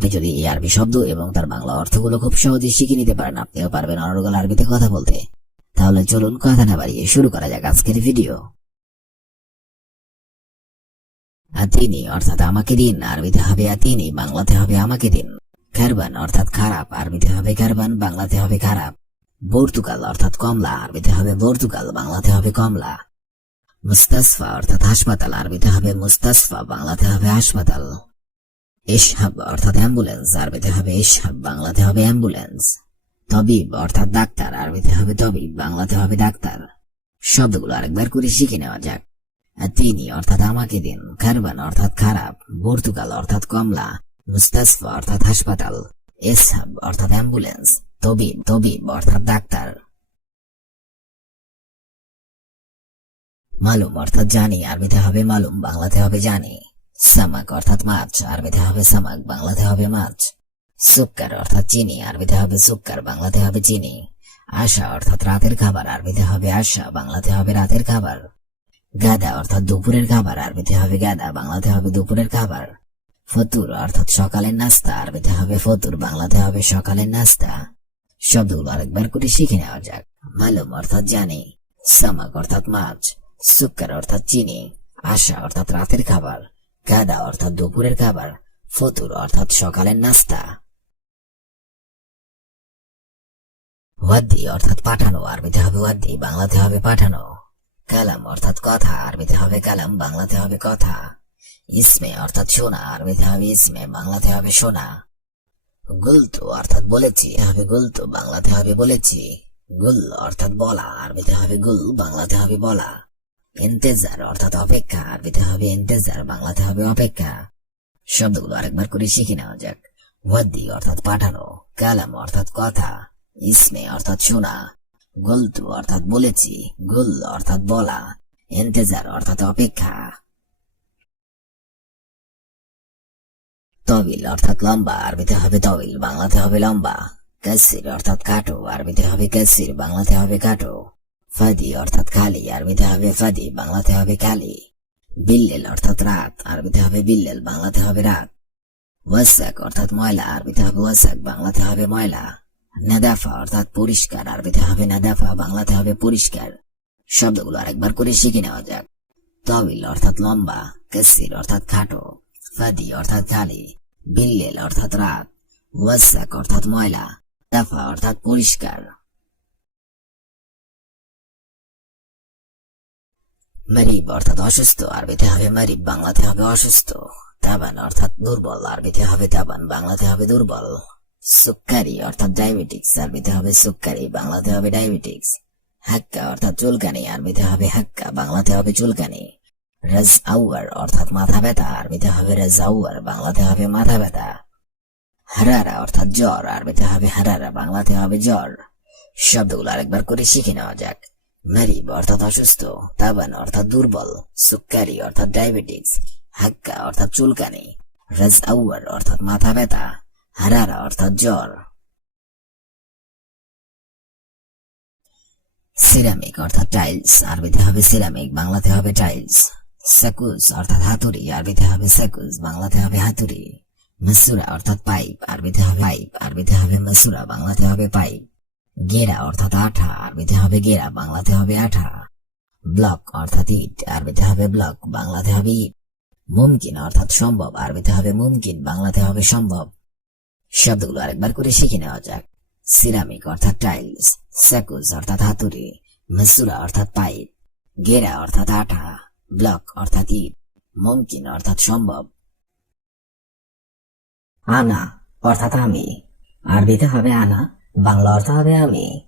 আপনি যদি এই আরবি শব্দ এবং তার বাংলা অর্থগুলো খুব সহজে শিখে নিতে পারেন, আপনিও পারবেন অনর্গল আরবিতে কথা বলতে। তাহলে চলুন কথা না বাড়িয়ে শুরু করা যাক আজকের ভিডিও। আতিনি, অর্থাৎ আমাকে দিন, আরবিতে হবে আতিনি, বাংলাতে হবে আমাকে দিন। খারবান, অর্থাৎ খারাপ, আরবিতে হবে খারবান, বাংলাতে হবে খারাপ। পর্তুগাল, অর্থাৎ কমলা, আরবিতে হবে পর্তুগাল, বাংলাতে হবে কমলা। মুস্তাসফা, অর্থাৎ হাসপাতাল, আরবিতে হবে মুস্তাসফা, বাংলাতে হবে হাসপাতাল। এসহাব অর্থাৎ অ্যাম্বুলেন্স আরবিতে হবে এসহাব বাংলাতে হবে অ্যাম্বুলেন্স। তবিব, অর্থাৎ ডাক্তার আরবিতে হবে তবিব, বাংলাতে হবে ডাক্তার। শব্দগুলো আরেকবার করে শিখে নেওয়া যাক। তিনি, অর্থাৎ আমাকে দিন খারবান অর্থাৎ খারাপ পর্তুগাল অর্থাৎ কমলা, মুস্তাসফা, অর্থাৎ হাসপাতাল এসহাব অর্থাৎ অ্যাম্বুলেন্স, তবিব তবিব, অর্থাৎ ডাক্তার। মালুম, অর্থাৎ জানি আরবিতে হবে মালুম, বাংলাতে হবে জানি। সামাক অর্থাৎ মাছ, আরবিতে হবে সামাক বাংলাতে হবে মাছ। সুক্কার অর্থাৎ চিনি, আরবিতে হবে সুক্কার, বাংলাতে হবে চিনি। আশা অর্থাৎ রাতের খাবার, আরবিতে হবে আশা, বাংলাতে হবে রাতের খাবার। গাদা অর্থাৎ দুপুরের খাবার, আরবিতে হবে গাদা, বাংলাতে হবে দুপুরের খাবার। ফতুর অর্থাৎ সকালের নাস্তা, আরবিতে হবে ফতুর, বাংলাতে হবে সকালের নাস্তা। শব্দগুলো আরেকবার করে শিখে নেওয়া যাক। মালুম অর্থাৎ জানি। সামাক অর্থাৎ মাছ। সুক্কার অর্থাৎ চিনি। আশা অর্থাৎ রাতের খাবার। গাদা অর্থাৎ দুপুরের খাবার, ফতুর অর্থাৎ সকালের নাস্তা। ওয়াদ্দি অর্থাৎ পাঠানো, আরবিতে হবে ওয়াদ্দি, বাংলাতে হবে পাঠানো। কালাম অর্থাৎ কথা, আরবিতে হবে কালাম, বাংলাতে হবে কথা। ইসমে অর্থাৎ সোনা আরবিতে হবে ইসমে, বাংলাতে হবে সোনা গুলতু অর্থাৎ বলেছি হবে গুলতু, বাংলাতে হবে বলেছি। গুল অর্থাৎ বলা, আরবিতে হবে গুল, বাংলাতে হবে বলা। ইন্তেজার, অর্থাৎ অপেক্ষা। আরবিতে হবে ইন্তেজার, বাংলাতে হবে অপেক্ষা। শব্দগুলো আরেকবার করে শিখে নেওয়া যাক। ওয়াদ্দি, অর্থাৎ পাঠানো। কালাম, অর্থাৎ কথা। ইসমে, অর্থাৎ শোনা। গুলতু, অর্থাৎ বলেছি। গুল, অর্থাৎ বলা। ইন্তেজার, অর্থাৎ অপেক্ষা। তবিল, অর্থাৎ লম্বা। আরবিতে হবে তবিল, বাংলাতে হবে লম্বা। কাসির, অর্থাৎ কাটো। আরবিতে হবে কাসির, বাংলাতে হবে কাটো। ফাদি অর্থাৎ কালি আরবিতে হবে ফাদি বাংলাতে হবে কালি বিল্লেল অর্থাৎ রাত আরবিতে হবে বিল্লেল বাংলাতে হবে রাত ওয়াসাক অর্থাৎ ময়লা আরবিতে হবে ওয়াসাক বাংলাতে হবে ময়লা নাদাফা অর্থাৎ পরিষ্কার আরবিতে হবে নাদাফা বাংলাতে হবে পরিষ্কার শব্দগুলো আরেকবার করে শিখে নেওয়া যাক। তবিল অর্থাৎ লম্বা। কাসির, অর্থাৎ খাটো। ফাদি, অর্থাৎ কালি বিল্লেল, অর্থাৎ রাত। ওয়াসাক, অর্থাৎ ময়লা। দাফা, অর্থাৎ পরিষ্কার। মারিব অর্থাৎ অসুস্থ, আরবিতে হবে মারিব বাংলাতে হবে অসুস্থ। তাবান অর্থাৎ দুর্বল, আরবিতে হবে তাবান, বাংলাতে হবে দুর্বল। সুক্কারি অর্থাৎ ডায়াবেটিক্স, আরবিতে হবে সুক্কারি, বাংলাতে হবে ডায়াবেটিক্স। হাক্কা অর্থাৎ চুলকানি, আরবিতে হবে হাক্কা, বাংলাতে হবে চুলকানি। রাজ আউয়ার অর্থাৎ মাথা ব্যথা, আরবিতে হবে রাজ আউয়ার বাংলাতে হবে মাথা ব্যথা। হারারা অর্থাৎ জ্বর, আরবিতে হবে হারারা, বাংলাতে হবে জ্বর। শব্দগুলো আরেকবার করে শিখে নেওয়া যাক। মারিব অর্থাৎ অসুস্থ। তাবান, অর্থাৎ দুর্বল। সুক্কারি, অর্থাৎ ডায়াবেটিক্স হাক্কা, অর্থাৎ চুলকানি। রাজ আউয়ার অর্থাৎ মাথা ব্যথা। হারারা, অর্থাৎ জ্বর। সিরামিক, অর্থাৎ টাইলস। আরবিতে হবে সিরামিক, বাংলাতে হবে টাইলস। সাকুস অর্থাৎ হাতুড়ি। আরবিতে হবে সাকুস বাংলাতে হবে হাতুড়ি। মাসুরা, অর্থাৎ পাইপ। আরবিতে হবে পাইপ। আরবিতে হবে মাসুরা, বাংলাতে হবে পাইপ। গেরা অর্থাৎ আঠা আরবিতে হবে গেরা, বাংলাতে হবে আঠা। ব্লক অর্থাৎ ইট আরবিতে হবে ব্লক, বাংলাতে হবে ইট। মুমকিন অর্থাৎ সম্ভব আরবিতে হবে মুমকিন, বাংলাতে হবে সম্ভব। শব্দগুলো আরেকবার করে শিখে নেওয়া যাক। সিরামিক অর্থাৎ টাইলস স্যাকুস অর্থাৎ হাতুড়ি, মাসুরা অর্থাৎ পাইপ, গেরা অর্থাৎ আঠা, ব্লক অর্থাৎ ইট, মুমকিন অর্থাৎ সম্ভব। আনা অর্থাৎ আমি আরবিতে হবে আনা। বাংলা অর্থ হবে আমি,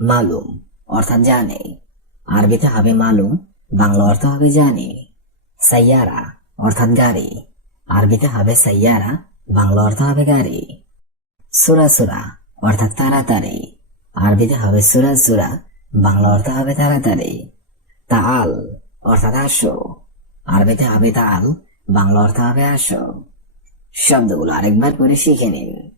মালুম, অর্থাৎ জানে। আরবিতে হবে মালুম, বাংলা অর্থ হবে জানি। সাইয়ারা, অর্থাৎ গাড়ি। আরবিতে হবে সাইয়ারা, বাংলা অর্থ হবে গাড়ি। সুরা সুরা, অর্থাৎ তাড়াতাড়ি। আরবিতে হবে সুরা সুরা, বাংলা অর্থ হবে তাড়াতাড়ি। তাল অর্থাৎ আসো। আরবিতে হবে তাল বাংলা অর্থ হবে আসো। শব্দগুলো আরেকবার করে শিখে নিন।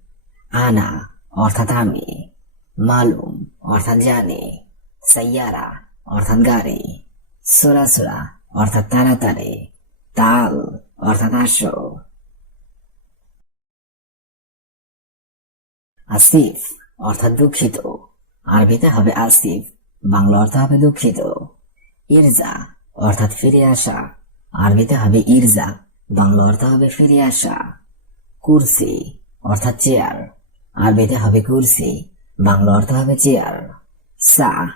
আনা অর্থাৎ আমি, মালুম, অর্থাৎ জানি, সাইয়ারা, অর্থাৎ গাড়ি, সুরা সুরা, অর্থাৎ তাড়াতাড়ি, তাল, অর্থাৎ আসো। আসিফ, অর্থাৎ দুঃখিত। আরবিতে হবে আসিফ, বাংলা অর্থ হবে দুঃখিত। ইরজা, অর্থাৎ ফিরে আসা। আরবিতে হবে ইরজা, বাংলা অর্থ হবে ফিরে আসা। কুরসি, অর্থাৎ চেয়ার। আরবিতে হবে কুরসি। বাংলা অর্থ হবে চেয়ার। সা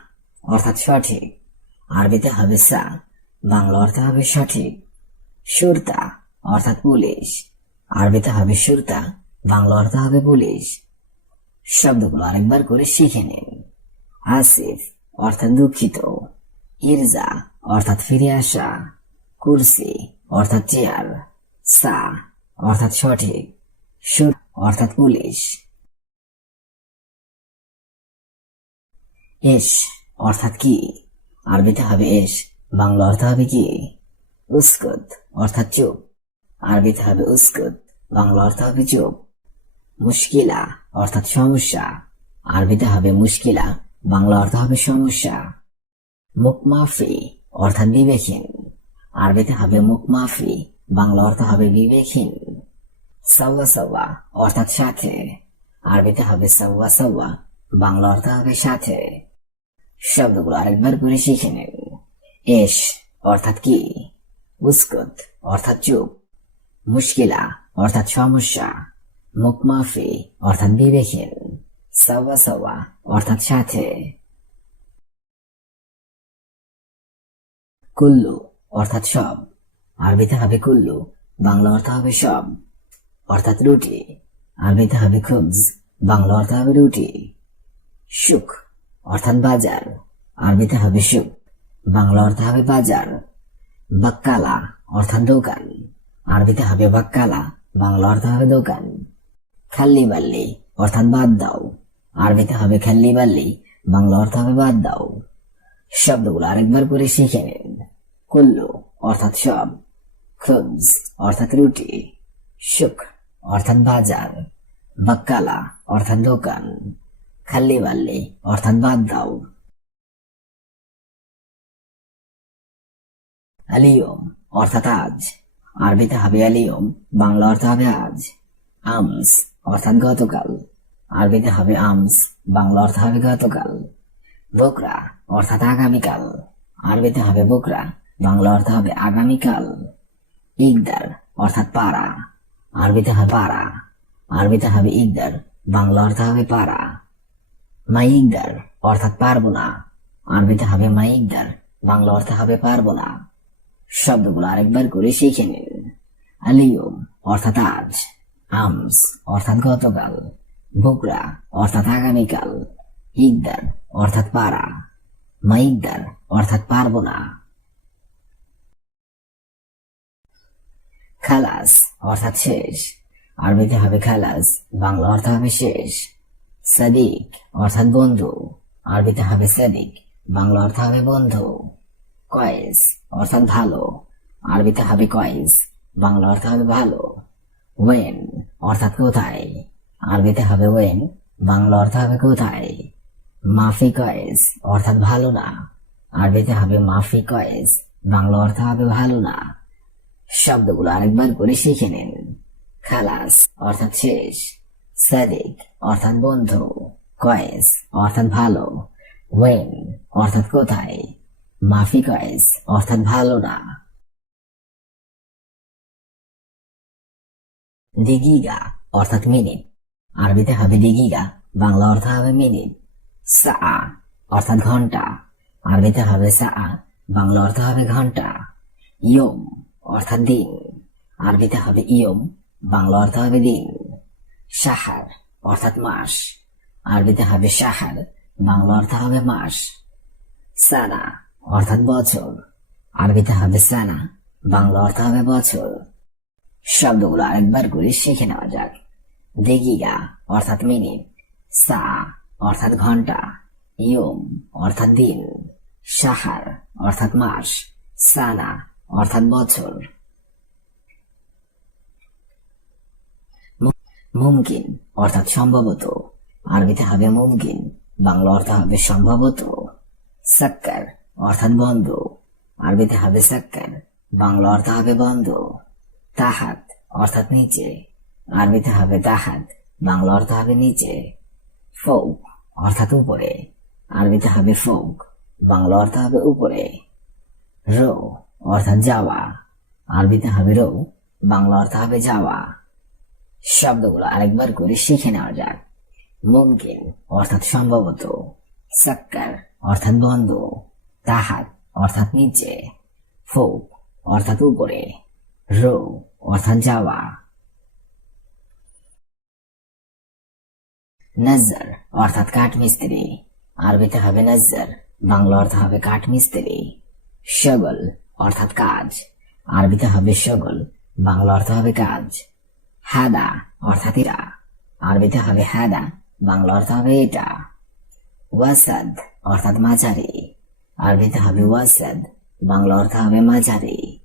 অর্থাৎ সঠিক। আরবিতে হবে সা। বাংলা অর্থ হবে সঠিক। সুরতা অর্থাৎ পুলিশ। আরবিতে হবে সুরতা। বাংলা অর্থ হবে পুলিশ। শব্দগুলো আরেকবার করে শিখে নিন। আসিফ অর্থাৎ দুঃখিত। ইরজা অর্থাৎ ফিরে আসা। কুরসি অর্থাৎ চেয়ার। সা অর্থাৎ সঠিক। সুর অর্থাৎ পুলিশ। এস, অর্থাৎ কি? আরবিতে হবে এস, বাংলা অর্থ হবে কি? উস্কুত, অর্থাৎ চুপ। আরবিতে হবে উস্কুত, বাংলা অর্থ হবে চুপ। মুশকিলা, অর্থাৎ সমস্যা। আরবিতে হবে মুশকিলা, বাংলা অর্থ হবে সমস্যা। মুখমাফি, অর্থাৎ বিবেকহীন। আরবিতে হবে মুখমাফি, বাংলা অর্থ হবে বিবেকহীন। সাওয়া সাওয়া, অর্থাৎ সাথে। আরবিতে হবে সাওয়া সাওয়া বাংলা অর্থ হবে সাথে। শব্দগুলো আরেকবার করে শিখে নিন এস অর্থাৎ কি? উস্কুত অর্থাৎ চুপ। মুশকিলা অর্থাৎ সমস্যা। মুখমাফি অর্থাৎ বিবেকহীন সাওয়া সাওয়া অর্থাৎ সাথে। কুল্লু অর্থাৎ সব। আরবিতে হবে কুল্লু, বাংলা অর্থ হবে সব। অর্থাৎ রুটি, আরবিতে হবে খুবজ বাংলা অর্থ হবে রুটি। সুখ। অর্থাৎ বাজার। আরবিতে হবে সুখ। বাংলা অর্থ হবে বাজার। বাক্কালা অর্থাৎ দোকান। আরবিতে হবে বাক্কালা। বাংলা অর্থ হবে দোকান। খাল্লি বাল্লি অর্থাৎ বাদ দাও। আরবিতে হবে খাল্লি বাল্লি। বাংলা অর্থ হবে বাদ দাও। শব্দগুলো আরেকবার করে শিখে নিন। কুল্লু অর্থাৎ সব। খুবজ অর্থাৎ রুটি। সুখ অর্থাৎ বাজার। বাক্কালা অর্থাৎ দোকান। খাল্লি বাল্লি অর্থাৎ বাদ দাও। আলিয়ম অর্থাৎ আজ। আরবিতে হবে আলিয়ম বাংলা অর্থ হবে আজ। আমস অর্থাৎ গতকাল। আরবিতে হবে আমস, বাংলা অর্থ হবে গতকাল। বোকরা অর্থাৎ আগামীকাল। আরবিতে হবে বোকরা, বাংলা অর্থ হবে আগামীকাল। ইকদার অর্থাৎ পাড়া। আরবিতে হবে পাড়া। আরবিতে হবে ইকদার বাংলা অর্থ হবে পাড়া। মাইকদার, অর্থাৎ পারব না। আরবিতে হবে মাইকদার, বাংলা অর্থ হবে পারব না। শব্দগুলো আরেকবার করে শিখে নিন আলিয়ম, অর্থাৎ আজ। আমস, অর্থাৎ গতকাল। বুকরা, অর্থাৎ আগামীকাল। ইকদার, অর্থাৎ পারা। মাইকদার, অর্থাৎ পারব না। খালাস, অর্থাৎ শেষ। আরবিতে হবে খালাস, বাংলা অর্থ হবে শেষ। সাদিক, অর্থাৎ বন্ধু। আরবিতে হবে সাদিক, বাংলা অর্থ হবে বন্ধু। কয়েস, অর্থাৎ ভালো। আরবিতে হবে কয়েস, বাংলা অর্থ হবে ভালো। ওয়েন, অর্থাৎ কোথায়? আরবিতে হবে ওয়েন, বাংলা অর্থ হবে কোথায়? মাফি কয়েস, অর্থাৎ ভালো না। আরবিতে হবে মাফি কয়েস, বাংলা অর্থ হবে ভালো না। শব্দগুলো আরেকবার করে শিখে নিন। খালাস, অর্থাৎ শেষ। সাদিক অর্থাৎ বন্ধু, কয়েস, অর্থাৎ ভালো ওয়েন অর্থাৎ কোথায়, মাফি কয়েস, অর্থাৎ ভালো না। দিগিগা, অর্থাৎ মিনিট, আরবিতে হবে দিগিগা, বাংলা অর্থ হবে মিনিট। সা, অর্থাৎ ঘণ্টা, আরবিতে হবে সা, বাংলা অর্থ হবে ঘণ্টা। ইয়ম, অর্থাৎ দিন, আরবিতে হবে ইয়ম, বাংলা অর্থ হবে দিন। সাহার, অর্থাৎ মাস। আরবিতে হবে সাহার, বাংলা অর্থ হবে মাস। সানা, অর্থাৎ বছর। আরবিতে হবে সানা, বাংলা অর্থ হবে বছর। শব্দগুলো আরেকবার করে শিখে নেওয়া যাক। দেগিগা, অর্থাৎ মিনিট। সা, অর্থাৎ ঘণ্টা। ইয়ম, অর্থাৎ দিন। সাহার, অর্থাৎ মাস। সানা, অর্থাৎ বছর মু- মুমকিন, অর্থাৎ সম্ভবত। আরবিতে হবে মুমকিন, বাংলা অর্থ হবে সম্ভবত। সাক্কার, অর্থাৎ বন্ধ। আরবিতে হবে সাক্কার, বাংলা অর্থ হবে বন্ধ। তাহাত, অর্থাৎ নিচে। আরবিতে হবে তাহাত, বাংলা অর্থ হবে নিচে। ফোক অর্থাৎ উপরে। আরবিতে হবে ফোক বাংলা অর্থ হবে উপরে। রো, অর্থাৎ যাওয়া। আরবিতে হবে রো, বাংলা অর্থ হবে যাওয়া। শব্দগুলো আরেকবার করে শিখে নেওয়া যাক। মুমকিন অর্থাৎ সম্ভবত সাক্কার অর্থাৎ বন্ধ তাহাত অর্থাৎ নিচে, ফোক অর্থাৎ উপরে রো অর্থাৎ যাওয়া। নজর অর্থাৎ কাঠ মিস্ত্রি আরবিতে হবে নজর বাংলা অর্থ হবে কাঠ মিস্ত্রি শগল অর্থাৎ কাজ, আরবিতে হবে শগল, বাংলা অর্থ হবে কাজ। হাদা, অর্থাৎ এরা আরবিতে হবে হাদা, বাংলা অর্থ হবে এটা। ওয়াসাদ, অর্থাৎ মাঝারি। আরবিতে হবে ওয়াসাদ, বাংলা অর্থ হবে মাঝারি।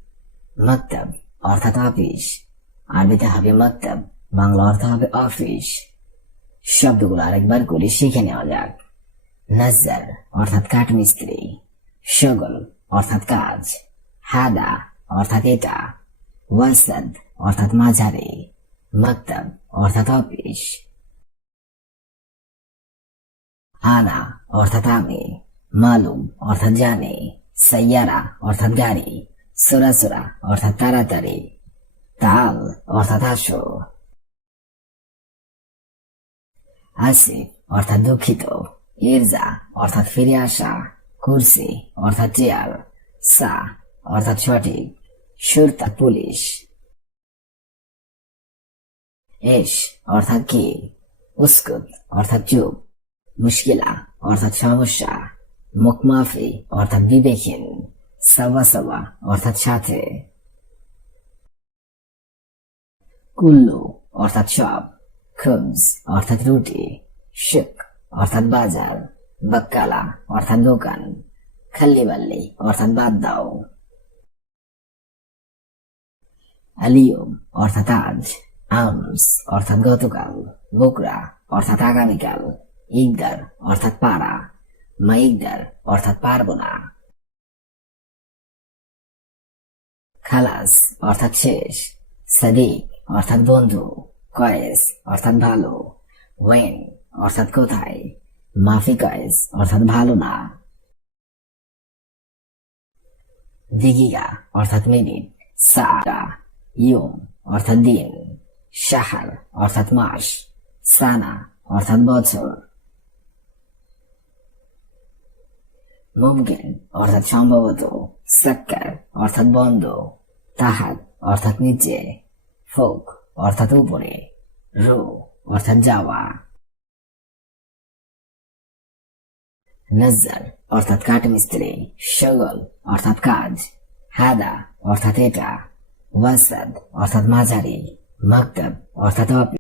মক্তব অর্থাৎ অফিস। আরবিতে হবে মক্তব বাংলা অর্থ হবে অফিস। শব্দগুলো আরেকবার করে শিখে নেওয়া যাক। নজর অর্থাৎ কাঠমিস্ত্রি। শগল, অর্থাৎ কাজ। হাদা, অর্থাৎ এটা। ওয়াসাদ, অর্থাৎ মাঝারি। অফিস আনা অর্থাৎ আমি মালুম অর্থাৎ জানে সাইয়ারা অর্থাৎ গাড়ি সুরাসুরা অর্থাৎ তাড়াতাড়ি তাল অর্থাৎ আসো আসিফ অর্থাৎ দুঃখিত ইরজা অর্থাৎ ফিরে আসা কুরসি অর্থাৎ চেয়ার সা অর্থাৎ সঠিক সুরতা পুলিশ এস, অর্থাৎ কি? উস্কুত অর্থাৎ চুপ। মুশকিলা, অর্থাৎ সমস্যা। মুখমাফি, অর্থাৎ বিবেকহীন সবা সবা, অর্থাৎ সাথে। কুল্লু, অর্থাৎ সব। খুবস অর্থাৎ রুটি। শুক, অর্থাৎ বাজার। বাক্কালা, অর্থাৎ দোকান। খাল্লিবাল্লি, অর্থাৎ বাদ দাও। আলিয়ম, অর্থাৎ আজ। আমস অর্থাৎ গতকাল বকরা অর্থাৎ আগামীকাল ইকদার অর্থাৎ পারা মাইকদার অর্থাৎ পারব না খালাস, অর্থাৎ শেষ। সাদিক, অর্থাৎ বন্ধু। কয়েস, অর্থাৎ ভালো। ওয়েন, অর্থাৎ কোথায়? মাফি কয়েস, অর্থাৎ ভালো না। দিগিগা অর্থাৎ মিনিট। সারা ইয়ম, অর্থাৎ দিন। শাহার অর্থাৎ মাস সানা অর্থাৎ বছর মুমকিন অর্থাৎ সম্ভবত সাক্কার অর্থাৎ বন্ধ তাহাত অর্থাৎ নিচে ফোক অর্থাৎ উপরে রো অর্থাৎ যাওয়া নজর অর্থাৎ কাঠমিস্ত্রি শগল অর্থাৎ কাজ হাদা অর্থাৎ এটা ওয়াসাদ অর্থাৎ মাঝারি মক্তব অর্থাৎ অফিস